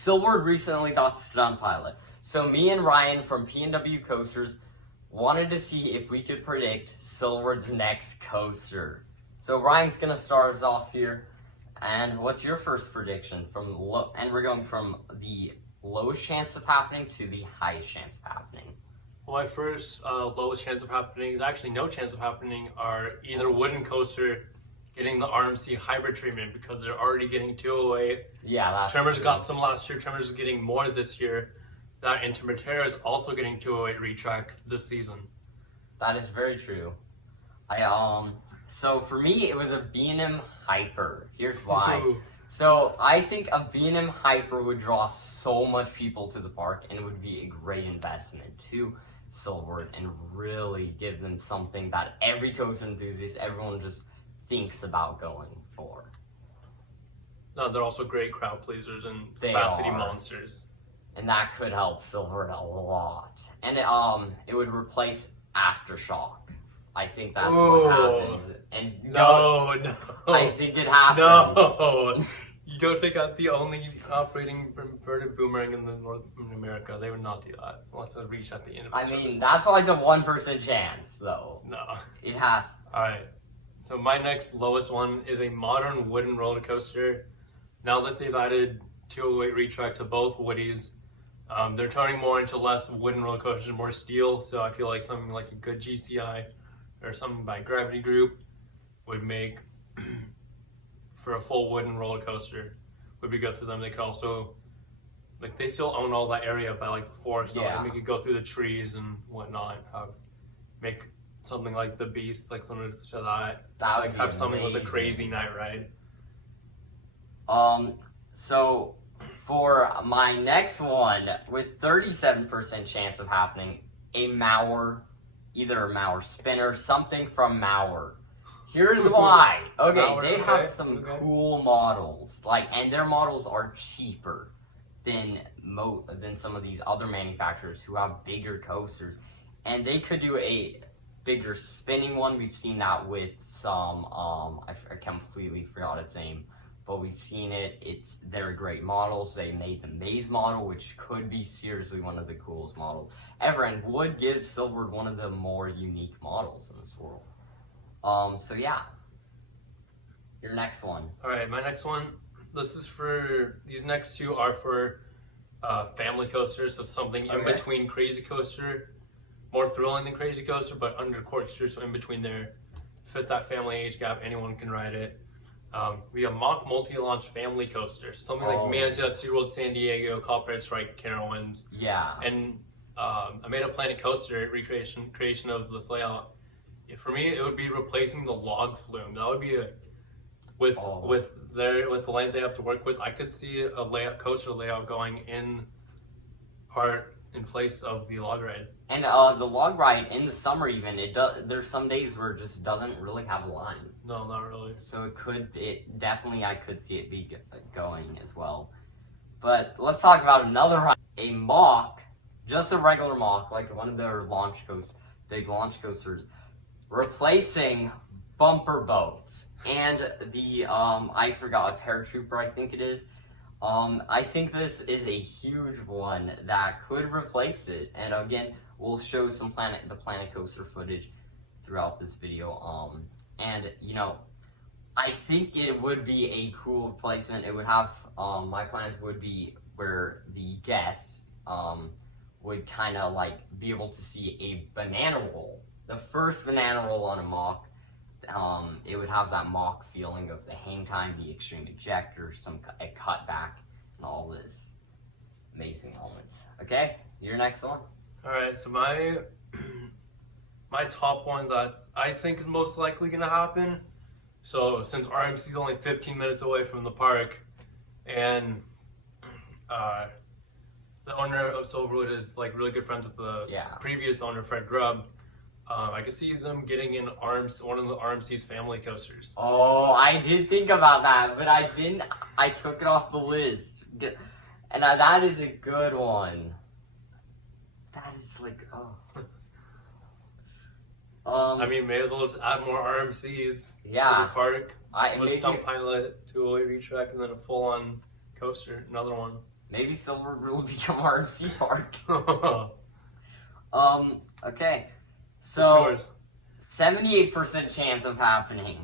Silverwood recently got Stunt Pilot. So me and Ryan from PNWCOASTERS wanted to see if we could predict Silverwood's next coaster. So Ryan's gonna start us off here. And what's your first prediction from and we're going from the lowest chance of happening to the highest chance of happening. Well, my first lowest chance of happening is actually no chance of happening are either Wooden Coaster getting the RMC hybrid treatment because they're already getting 208. Yeah, that's Tremors true. got some last year. Tremors is getting more this year. That Intermitera is also getting 208 retrack this season. That is very true. So for me, it was a B&M Hyper. Here's why. So I think a B&M Hyper would draw so much people to the park and it would be a great investment to Silverwood and really give them something that every coaster enthusiast, everyone just thinks about going for. No, they're also great crowd pleasers and They capacity are. monsters. And that could help Silverwood a lot. And it would replace Aftershock. I think that's what happens. And No. I think it happens. No. You don't take out the only operating inverted boomerang in North America. They would not do that unless they reach at the end of the service. That's why it's a 1% chance, though. No. It has. Alright. So my next lowest one is a modern wooden roller coaster. Now that they've added 208 retrack to both Woodies, they're turning more into less wooden roller coasters and more steel. So I feel like something like a good GCI or something by Gravity Group would make for a full wooden roller coaster would be good for them. They could also, like, they still own all that area by like the forest. Yeah. Like, we could go through the trees and whatnot and make something like the Beast, like similar to that. That would like be have something with a amazing. crazy night ride. So for my next one, with 37% chance of happening, a Mauer, either a Mauer spinner, something from Mauer. Here's why. Okay, Mauer, they okay, have some cool models, and their models are cheaper than some of these other manufacturers who have bigger coasters, and they could do a bigger spinning one. We've seen that with some I completely forgot its name, but we've seen it. They're great models. They made the Maze model, which could be seriously one of the coolest models ever, and would give Silverwood one of the more unique models in this world. So yeah, your next one. All right, my next one. These next two are for family coasters, so something in between Crazy Coaster, more thrilling than Crazy Coaster, but under Corkscrew, so in between there, fit that family age gap. Anyone can ride it. We have Mock Multi-Launch Family Coaster, something like Manatee at SeaWorld San Diego, Copyright Strike, Carowinds. Yeah. And I made a Planet Coaster creation of this layout. For me, it would be replacing the log flume. That would be with the length they have to work with. I could see a coaster layout going in place of the log ride. And the log ride in the summer, even there's some days where it just doesn't really have a line. No, not really. So definitely I could see it be going as well. But let's talk about another ride. A Mock, just a regular Mock, like one of their big launch coasters, replacing bumper boats. And the, I forgot, a paratrooper, I think it is. I think this is a huge one that could replace it. And again, we'll show some the Planet Coaster footage throughout this video. And, I think it would be a cool replacement. It would have, my plans would be where the guests would kind of like be able to see a banana roll. The first banana roll on a Mock. It would have that Mock feeling of the hang time, the extreme ejector, a cutback, and all this amazing elements. Okay, your next one. All right, so my top one that I think is most likely going to happen. So since RMC is only 15 minutes away from the park, and the owner of Silverwood is like really good friends with the previous owner, Fred Grubb. I could see them getting in one of the RMC's family coasters. Oh, I did think about that, but I didn't. I took it off the list. And that is a good one. That is like, I mean, may as well just add more RMCs to the park. With Stunt Pilot, 208 retrack, and then a full-on coaster, another one. Maybe Silverwood will become RMC Park. Okay. So, 78% chance of happening.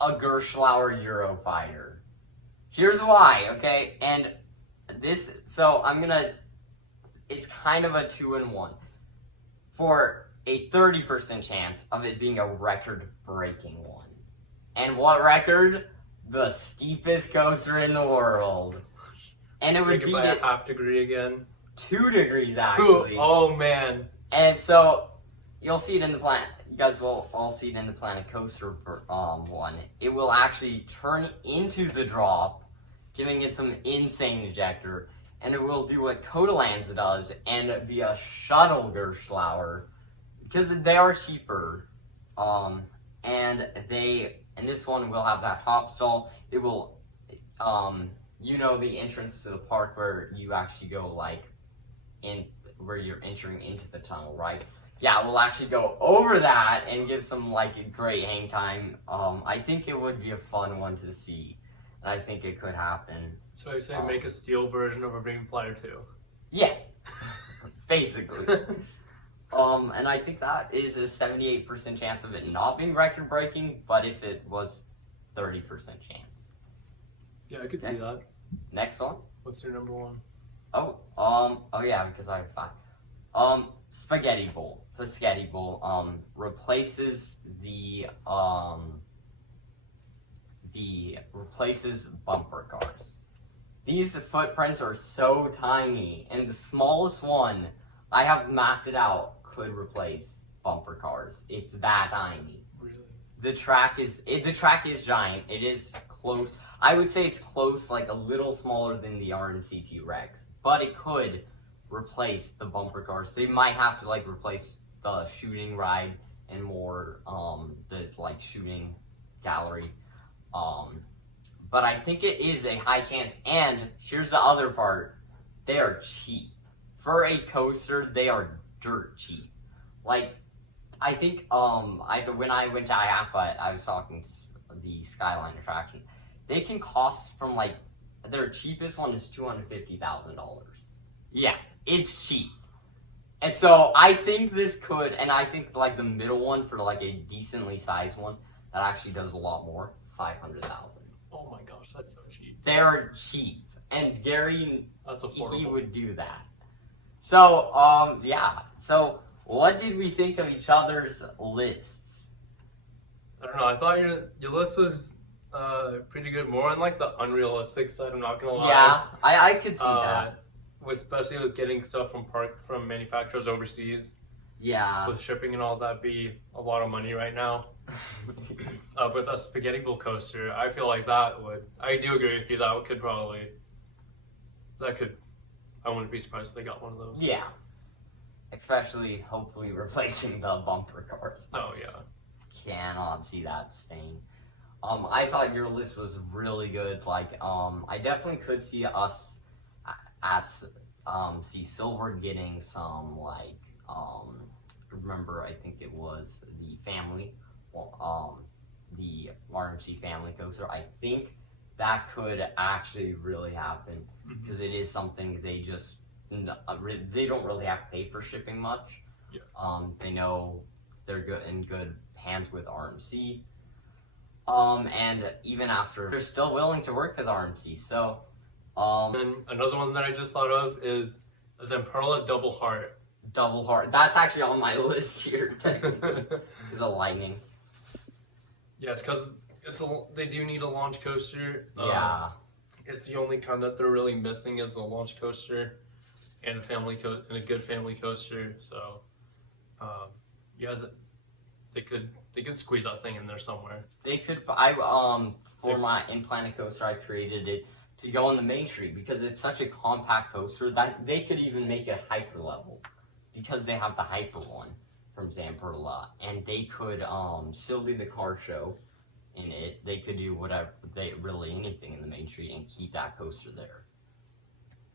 A Gerstlauer Eurofighter. Here's why, okay? And this, so I'm gonna, it's kind of a 2-in-1. For a 30% chance of it being a record-breaking one. And what record? The steepest coaster in the world. And it would be by a half degree again. 2 degrees, actually. Oh, man. And so, you'll see it in the planet. You guys will all see it in the Planet Coaster one. It will actually turn into the drop, giving it some insane ejector, and it will do what Codalands does and be a shuttle Gerstlauer, because they are cheaper. And this one will have that hop stall. It will, you know, the entrance to the park where you actually go like where you're entering into the tunnel, right? Yeah, we'll actually go over that and give some like a great hang time. I think it would be a fun one to see, and I think it could happen. So you're saying make a steel version of a Dream Flyer too? Yeah, basically. And I think that is a 78% chance of it not being record breaking, but if it was 30% chance. Yeah, I could see that. Next one. What's your number one? Oh yeah, because I have 5. Spaghetti Bowl. The Spaghetti Bowl replaces replaces bumper cars. These footprints are so tiny, and the smallest one I have mapped it out could replace bumper cars. It's that tiny. Really? The track is giant. It is close. I would say it's close, like a little smaller than the RMC T-Rex, but it could replace the bumper cars. So you might have to like replace the shooting ride and more the like shooting gallery. But I think it is a high chance. And here's the other part: they are cheap for a coaster. They are dirt cheap. Like I think when I went to IAPA, I was talking to the Skyline attraction. They can cost from like their cheapest one is $250,000. Yeah, it's cheap. And so I think this could, and I think like the middle one for like a decently sized one that actually does a lot more, $500,000. Oh my gosh, that's so cheap. They're cheap, and Gary, that's affordable. He would do that. So yeah. So what did we think of each other's lists? I don't know. I thought your list was pretty good. More on like the unrealistic side. I'm not gonna lie. Yeah, I could see that. Especially with getting stuff from manufacturers overseas. Yeah. With shipping and all that, be a lot of money right now. With a Spaghetti Bowl coaster, I feel like that would. I do agree with you. That could probably. I wouldn't be surprised if they got one of those. Yeah. Especially, hopefully, replacing the bumper cars. Oh yeah. Cannot see that staying. I thought your list was really good. Like, I definitely could see us see Silver getting some like remember I think it was the family, the RMC family coaster. I think that could actually really happen because it is something they don't really have to pay for shipping much. Yeah. They know they're good in good hands with RMC. And even after, they're still willing to work with RMC. So, and another one that I just thought of is Zamperla Double Heart. Double Heart. That's actually on my list here. Technically, is a lightning. Yeah, it's because they do need a launch coaster. Yeah. It's the only kind that they're really missing is the launch coaster and a good family coaster. So, they could squeeze that thing in there somewhere. They could. For my in-planet coaster, I created it to go on the main street because it's such a compact coaster that they could even make it hyper level because they have the hyper one from Zamperla, and they could still do the car show in it. They could do anything in the main street and keep that coaster there.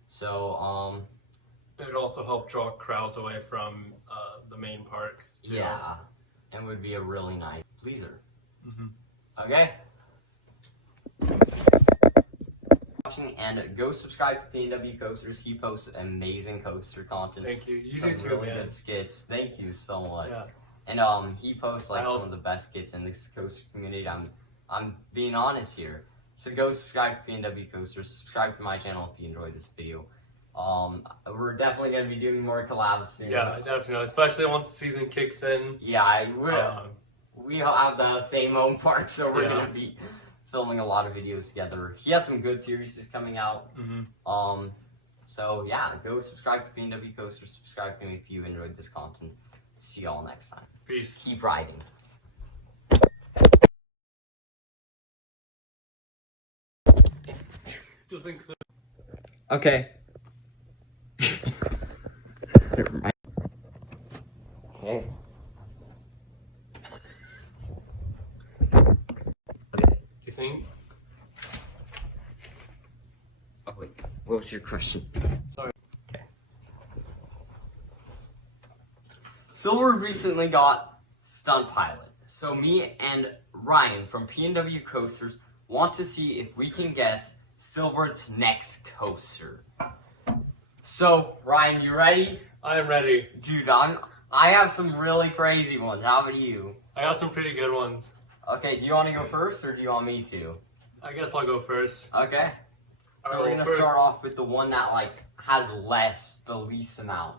So it would also help draw crowds away from the main park too. Yeah, and would be a really nice pleaser. Mm-hmm. Okay. Watching and go subscribe to PNW Coasters. He posts amazing coaster content. Thank you. You Some do too, really man. good skits. Thank you so much. Yeah. And he posts like some of the best skits in this coaster community. I'm being honest here. So go subscribe to PNW Coasters. Subscribe to my channel if you enjoyed this video. We're definitely gonna be doing more collabs soon. Yeah, definitely. Especially once the season kicks in. Yeah, we have the same home park, so we're Yeah. gonna be filming a lot of videos together. He has some good series coming out. Mm-hmm. So yeah, go subscribe to PNW Coasters. Subscribe to me if you enjoyed this content. See y'all next time. Peace. Keep riding. Just include. Okay. Never mind. Okay. You think? Oh wait, what was your question? Sorry. Okay. Silverwood recently got stunt pilot, so me and Ryan from PNW Coasters want to see if we can guess Silverwood's next coaster. So Ryan, you ready? I am ready. Dude, I have some really crazy ones. How about you? I got some pretty good ones. Okay, do you want to go first or do you want me to? I guess I'll go first. Okay. So Alright, we're well, gonna first- start off with the one that like has the least amount.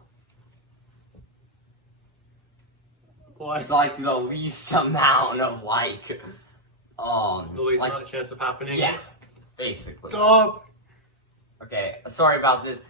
What? It's like the least amount of like The least like, amount of chance of happening? yeah, basically. Stop! Okay, sorry about this.